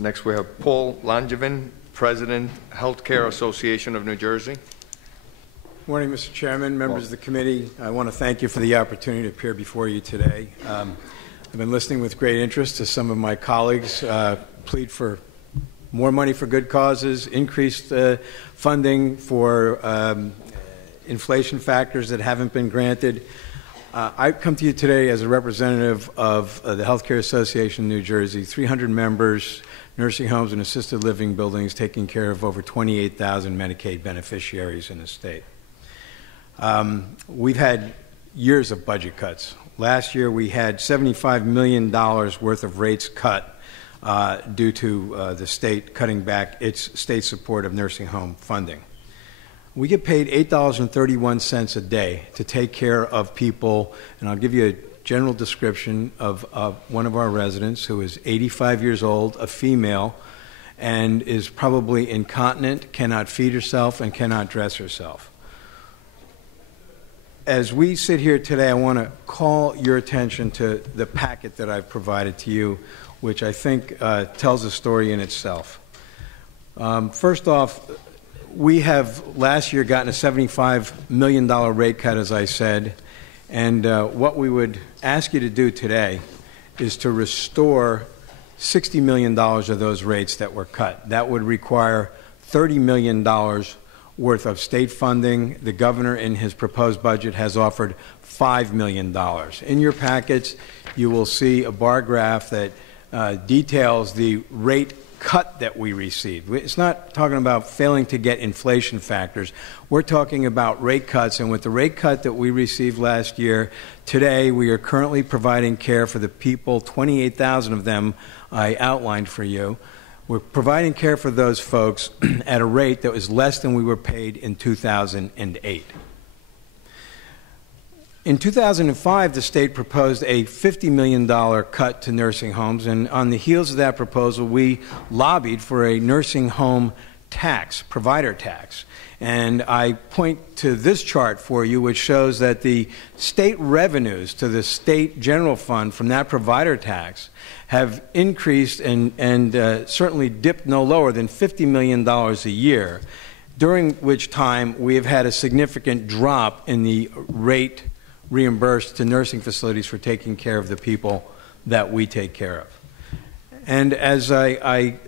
Next, we have Paul Langevin, President, Healthcare Association of New Jersey. Morning, Mr. Chairman, members of the committee. I want to thank you for the opportunity to appear before you today. I've been listening with great interest to some of my colleagues plead for more money for good causes, increased funding for inflation factors that haven't been granted. I've come to you today as a representative of the Healthcare Association of New Jersey, 300 members, nursing homes and assisted living buildings taking care of over 28,000 Medicaid beneficiaries in the state. We've had years of budget cuts. Last year we had $75 million worth of rates cut due to the state cutting back its state support of nursing home funding. We get paid $8.31 a day to take care of people, and I'll give you a general description of one of our residents who is 85 years old, a female, and is probably incontinent, cannot feed herself, and cannot dress herself. As we sit here today, I want to call your attention to the packet that I've provided to you, which I think tells a story in itself. First off, we have last year gotten a $75 million rate cut, as I said, and what we would ask you to do today is to restore $60 million of those rates that were cut. That would require $30 million worth of state funding. The governor in his proposed budget has offered $5 million. In your packets, you will see a bar graph that details the rate cut that we received. It's not talking about failing to get inflation factors. We're talking about rate cuts, and with the rate cut that we received last year, today we are currently providing care for the people, 28,000 of them I outlined for you. We're providing care for those folks at a rate that was less than we were paid in 2008. In 2005, the state proposed a $50 million cut to nursing homes, and on the heels of that proposal, we lobbied for a nursing home tax, provider tax. And I point to this chart for you, which shows that the state revenues to the state general fund from that provider tax have increased and certainly dipped no lower than $50 million a year, during which time we have had a significant drop in the rate reimbursed to nursing facilities for taking care of the people that we take care of. And as I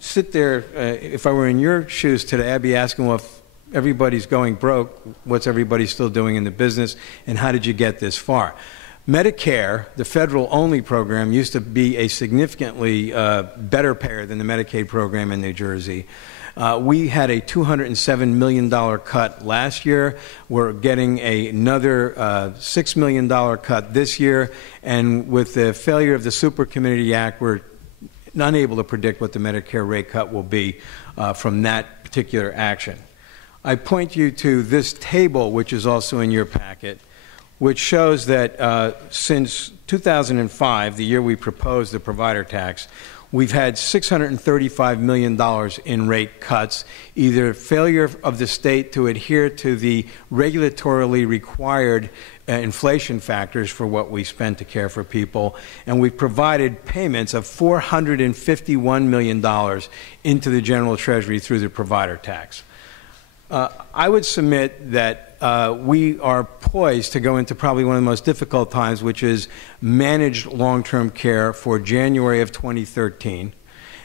sit there, if I were in your shoes today, I'd be asking, well, if everybody's going broke, what's everybody still doing in the business, and how did you get this far? Medicare, the federal-only program, used to be a significantly better payer than the Medicaid program in New Jersey. We had a $207 million cut last year. We're getting another $6 million cut this year, and with the failure of the Supercommunity Act, we're unable to predict what the Medicare rate cut will be from that particular action. I point you to this table, which is also in your packet, which shows that since 2005, the year we proposed the provider tax, we've had $635 million in rate cuts, either failure of the state to adhere to the regulatorily required inflation factors for what we spend to care for people, and we've provided payments of $451 million into the general treasury through the provider tax. I would submit that we are poised to go into probably one of the most difficult times, which is managed long-term care for January of 2013.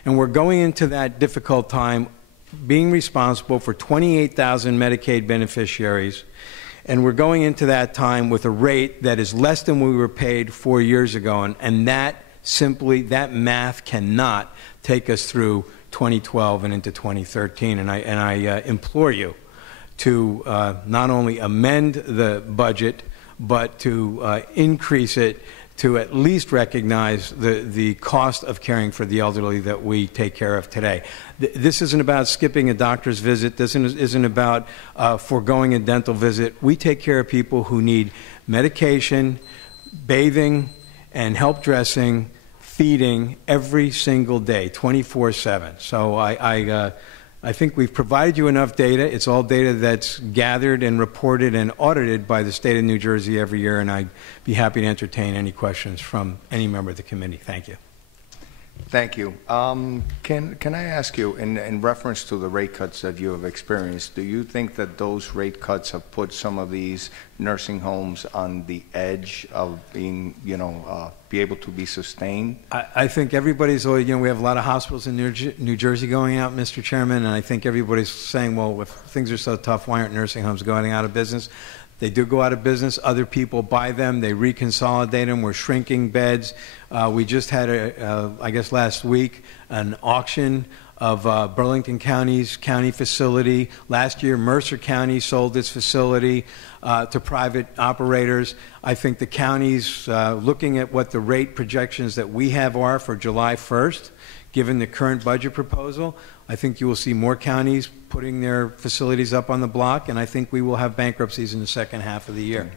And we're going into that difficult time being responsible for 28,000 Medicaid beneficiaries. And we're going into that time with a rate that is less than we were paid 4 years ago. And that math cannot take us through 2012 and into 2013, and I implore you to not only amend the budget, but to increase it to at least recognize the cost of caring for the elderly that we take care of today. This isn't about skipping a doctor's visit. This isn't about foregoing a dental visit. We take care of people who need medication, bathing, and help dressing, feeding every single day, 24/7. So I think we've provided you enough data. It's all data that's gathered and reported and audited by the state of New Jersey every year, and I'd be happy to entertain any questions from any member of the committee. Thank you. Thank you. Can I ask you, in reference to the rate cuts that you have experienced, do you think that those rate cuts have put some of these nursing homes on the edge of being, be able to be sustained? I think everybody's, we have a lot of hospitals in New Jersey going out, Mr. Chairman, and I think everybody's saying, well, if things are so tough, why aren't nursing homes going out of business? They do go out of business. Other people buy them. They reconsolidate them. We're shrinking beds. We just had, I guess last week, an auction of Burlington County's county facility. Last year, Mercer County sold its facility to private operators. I think the counties, looking at what the rate projections that we have are for July 1st, given the current budget proposal, I think you will see more counties putting their facilities up on the block, and I think we will have bankruptcies in the second half of the year.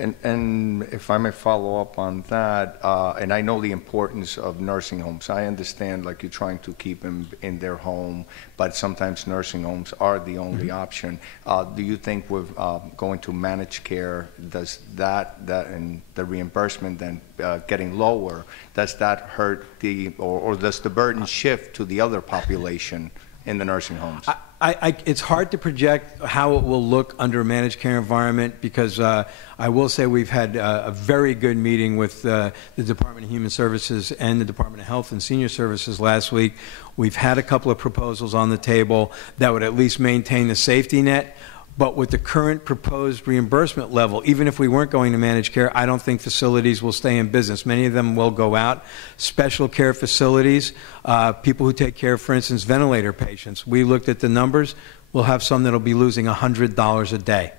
And if I may follow up on that, and I know the importance of nursing homes. I understand, like, you're trying to keep them in their home, but sometimes nursing homes are the only option. Do you think with going to managed care, does that and the reimbursement then getting lower, does that hurt or does the burden shift to the other population in the nursing homes? It's hard to project how it will look under a managed care environment because I will say we've had a very good meeting with the Department of Human Services and the Department of Health and Senior Services last week. We've had a couple of proposals on the table that would at least maintain the safety net. But with the current proposed reimbursement level, even if we weren't going to managed care, I don't think facilities will stay in business. Many of them will go out. Special care facilities, people who take care of, for instance, ventilator patients. We looked at the numbers. We'll have some that will be losing $100 a day.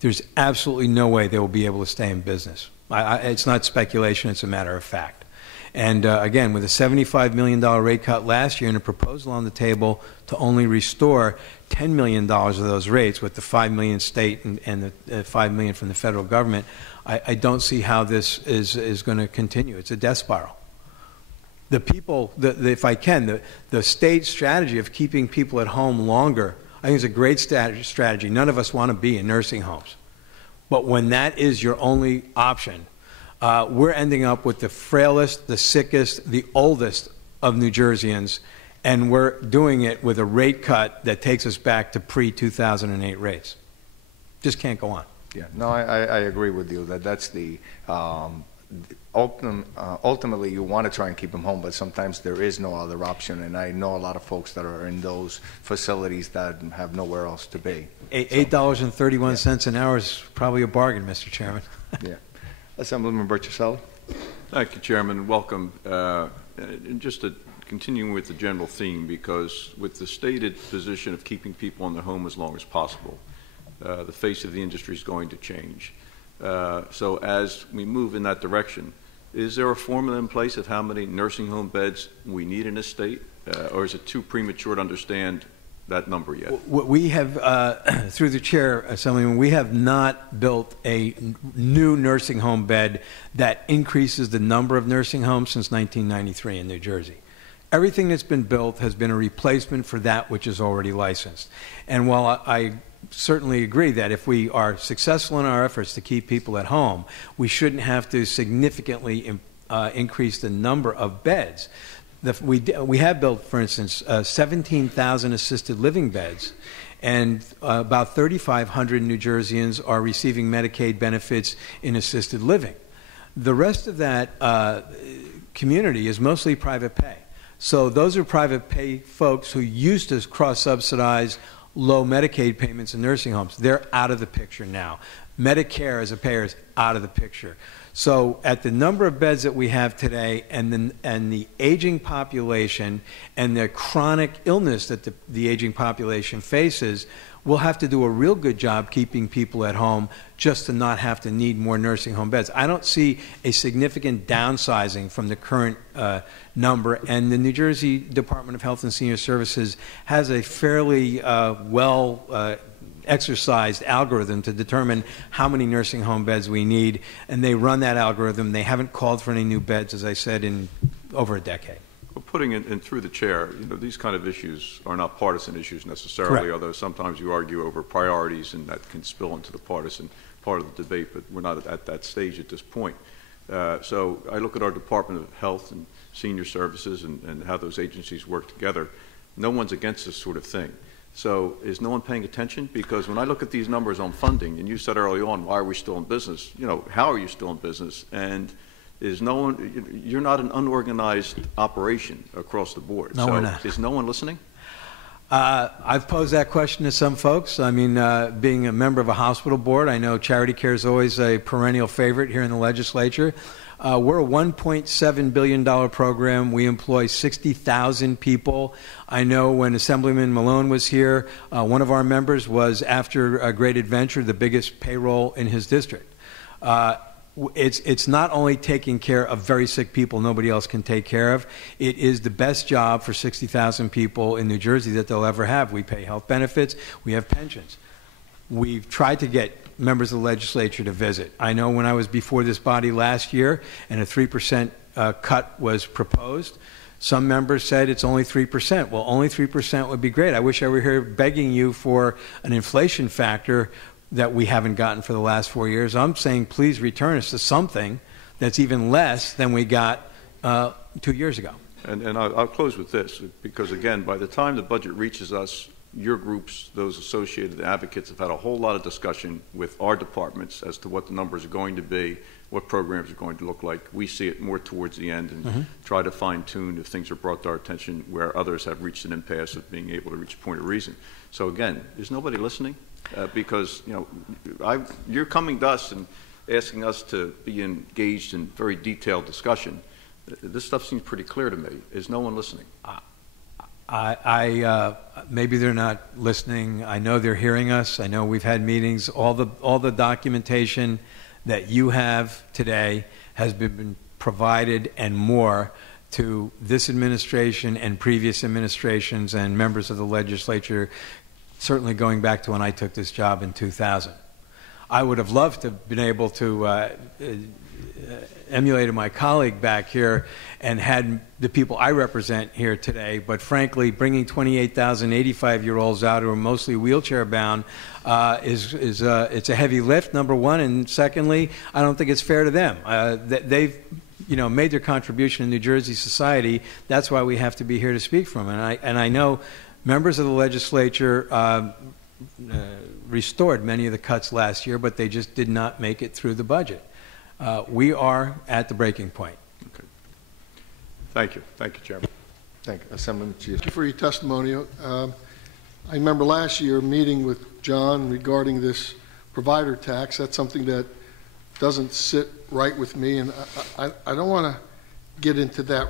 There's absolutely no way they will be able to stay in business. It's not speculation. It's a matter of fact. And again, with a $75 million rate cut last year and a proposal on the table to only restore $10 million of those rates with the $5 million state and the $5 million from the federal government, I don't see how this is going to continue. It's a death spiral. The people, if I can, the state strategy of keeping people at home longer, I think is a great strategy. None of us want to be in nursing homes. But when that is your only option, we're ending up with the frailest, the sickest, the oldest of New Jerseyans, and we're doing it with a rate cut that takes us back to pre-2008 rates. Just can't go on. Yeah, no, I agree with you that that's the ultimately you want to try and keep them home, but sometimes there is no other option, and I know a lot of folks that are in those facilities that have nowhere else to be. $8.31 an hour is probably a bargain, Mr. Chairman. Yeah. Assemblyman Bertusselli. Thank you, Chairman. Welcome. And just continuing with the general theme, because with the stated position of keeping people in their home as long as possible, the face of the industry is going to change. So as we move in that direction, is there a formula in place of how many nursing home beds we need in this state, or is it too premature to understand that number yet? We have, through the chair, Assemblyman, we have not built a new nursing home bed that increases the number of nursing homes since 1993 in New Jersey. Everything that's been built has been a replacement for that which is already licensed. And while I certainly agree that if we are successful in our efforts to keep people at home, we shouldn't have to significantly increase the number of beds. We have built, for instance, 17,000 assisted living beds, and about 3,500 New Jerseyans are receiving Medicaid benefits in assisted living. The rest of that community is mostly private pay. So those are private pay folks who used to cross-subsidize low Medicaid payments in nursing homes. They're out of the picture now. Medicare as a payer is out of the picture. So at the number of beds that we have today and the aging population and the chronic illness that the aging population faces, we'll have to do a real good job keeping people at home just to not have to need more nursing home beds. I don't see a significant downsizing from the current number, and the New Jersey Department of Health and Senior Services has a fairly exercised algorithm to determine how many nursing home beds we need, and they run that algorithm. They haven't called for any new beds, as I said, in over a decade. Well, putting it in through the chair, these kind of issues are not partisan issues necessarily, Correct. Although sometimes you argue over priorities and that can spill into the partisan part of the debate, but we're not at that stage at this point. So I look at our Department of Health and senior services and how those agencies work together. No one's against this sort of thing. So is no one paying attention? Because when I look at these numbers on funding, and you said early on, why are we still in business? How are you still in business? And is no one, you're not an unorganized operation across the board. No, we're not. Is no one listening? I've posed that question to some folks. I mean, being a member of a hospital board, I know charity care is always a perennial favorite here in the legislature. We're a $1.7 billion program. We employ 60,000 people. I know when Assemblyman Malone was here, one of our members was, after a great adventure, the biggest payroll in his district. It's not only taking care of very sick people nobody else can take care of. It is the best job for 60,000 people in New Jersey that they'll ever have. We pay health benefits. We have pensions. We've tried to get members of the legislature to visit. I know when I was before this body last year and a 3% cut was proposed, some members said it's only 3%. Well, only 3% would be great. I wish I were here begging you for an inflation factor that we haven't gotten for the last 4 years. I'm saying please return us to something that's even less than we got 2 years ago. And I'll close with this, because again, by the time the budget reaches us, your groups, those associated advocates, have had a whole lot of discussion with our departments as to what the numbers are going to be, what programs are going to look like. We see it more towards the end and try to fine-tune if things are brought to our attention where others have reached an impasse of being able to reach a point of reason. So again, is nobody listening? Because you're coming to us and asking us to be engaged in very detailed discussion. This stuff seems pretty clear to me. Is no one listening? Maybe they're not listening. I know they're hearing us. I know we've had meetings. All the documentation that you have today has been provided and more to this administration and previous administrations and members of the legislature, certainly going back to when I took this job in 2000. I would have loved to have been able to emulate my colleague back here and had the people I represent here today, but frankly, bringing 28,000 85-year-olds out who are mostly wheelchair-bound it's a heavy lift, number one, and secondly, I don't think it's fair to them. They've made their contribution in New Jersey society. That's why we have to be here to speak for them. And I know members of the legislature restored many of the cuts last year, but they just did not make it through the budget. We are at the breaking point. Okay. Thank you. Thank you, Chairman. Thank you. Assemblyman Chief. Thank you for your testimony. I remember last year meeting with John regarding this provider tax. That's something that doesn't sit right with me, and I don't want to get into that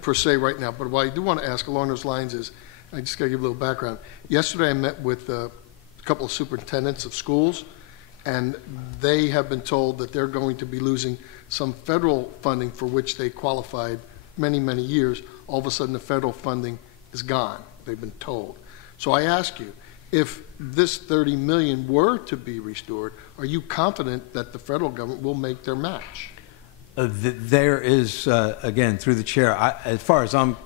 per se right now, but what I do want to ask along those lines is, I just got to give a little background. Yesterday I met with a couple of superintendents of schools, and they have been told that they're going to be losing some federal funding for which they qualified many, many years. All of a sudden the federal funding is gone, they've been told. So I ask you, if this $30 million were to be restored, are you confident that the federal government will make their match? There is, again, through the chair, as far as I'm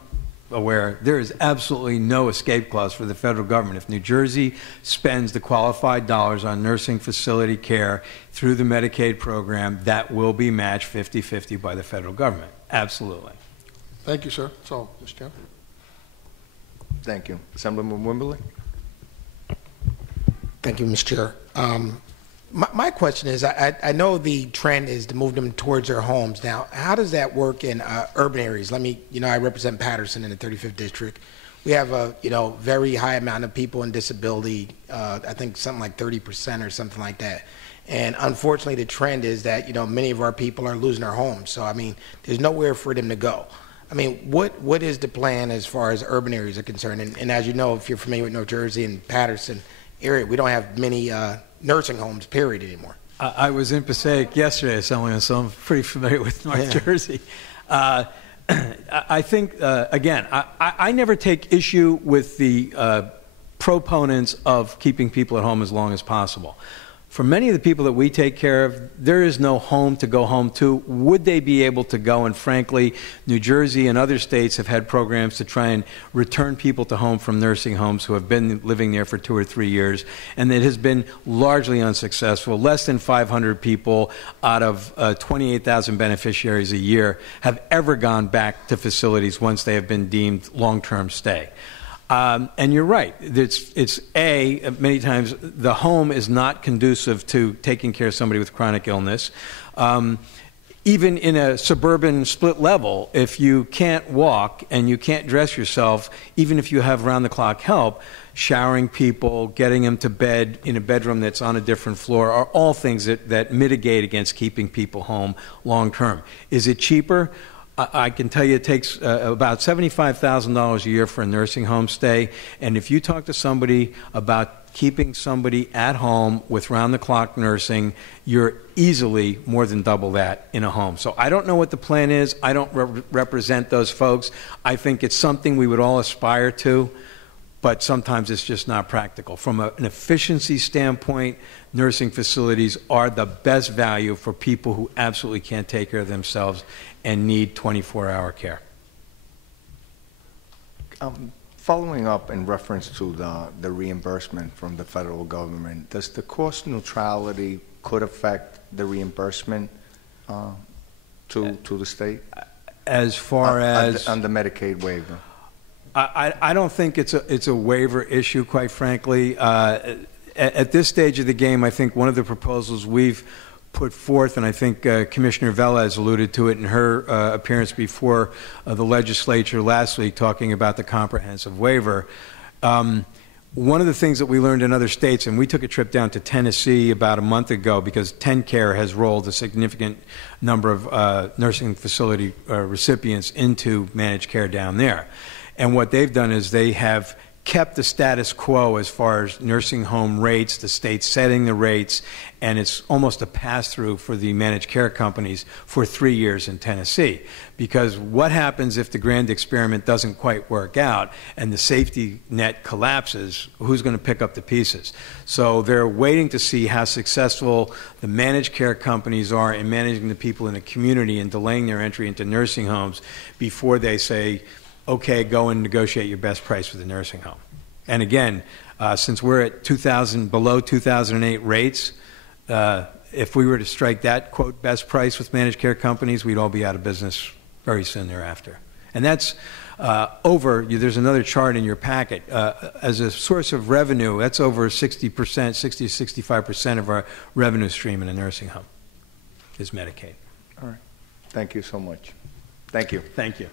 aware, there is absolutely no escape clause for the federal government. If New Jersey spends the qualified dollars on nursing facility care through the Medicaid program, that will be matched 50-50 by the federal government. Absolutely. Thank you, sir. That's all, Mr. Chairman. Thank you. Assemblyman Wimberly. Thank you, Mr. Chair. My question is, I know the trend is to move them towards their homes. Now, how does that work in urban areas? I represent Patterson in the 35th District. We have a, very high amount of people in disability, I think something like 30% or something like that. And unfortunately, the trend is that, many of our people are losing their homes. So, there's nowhere for them to go. What is the plan as far as urban areas are concerned? And as you know, if you're familiar with North Jersey and Patterson area, we don't have many nursing homes, period, anymore. I was in Passaic yesterday, so I'm pretty familiar with North Jersey. I think, again, I never take issue with the proponents of keeping people at home as long as possible. For many of the people that we take care of, there is no home to go home to. Would they be able to go? And frankly, New Jersey and other states have had programs to try and return people to home from nursing homes who have been living there for 2 or 3 years, and it has been largely unsuccessful. Less than 500 people out of 28,000 beneficiaries a year have ever gone back to facilities once they have been deemed long-term stay. And you're right. It's many times the home is not conducive to taking care of somebody with chronic illness. Even in a suburban split level, if you can't walk and you can't dress yourself, even if you have round-the-clock help, showering people, getting them to bed in a bedroom that's on a different floor are all things that mitigate against keeping people home long-term. Is it cheaper? I can tell you it takes about $75,000 a year for a nursing home stay, and if you talk to somebody about keeping somebody at home with round-the-clock nursing, you're easily more than double that in a home. So I don't know what the plan is. I don't represent those folks. I think it's something we would all aspire to, but sometimes it's just not practical. From an efficiency standpoint, nursing facilities are the best value for people who absolutely can't take care of themselves and need 24-hour care. Following up in reference to the reimbursement from the federal government, does the cost neutrality could affect the reimbursement to the state? As far as on the Medicaid waiver? I don't think it's a waiver issue, quite frankly. At this stage of the game, I think one of the proposals we've put forth, and I think Commissioner Velez alluded to it in her appearance before the legislature last week, talking about the comprehensive waiver. One of the things that we learned in other states, and we took a trip down to Tennessee about a month ago because TennCare has rolled a significant number of nursing facility recipients into managed care down there. And what they've done is they have kept the status quo as far as nursing home rates, the state setting the rates, and it's almost a pass-through for the managed care companies for 3 years in Tennessee. Because what happens if the grand experiment doesn't quite work out and the safety net collapses? Who's going to pick up the pieces? So they're waiting to see how successful the managed care companies are in managing the people in the community and delaying their entry into nursing homes before they say, okay, go and negotiate your best price for the nursing home. And again, since we're at below 2008 rates, if we were to strike that, quote, best price with managed care companies, we'd all be out of business very soon thereafter. And that's there's another chart in your packet. As a source of revenue, that's over 60%, 60 to 65% of our revenue stream in a nursing home is Medicaid. All right. Thank you so much. Thank you. Thank you.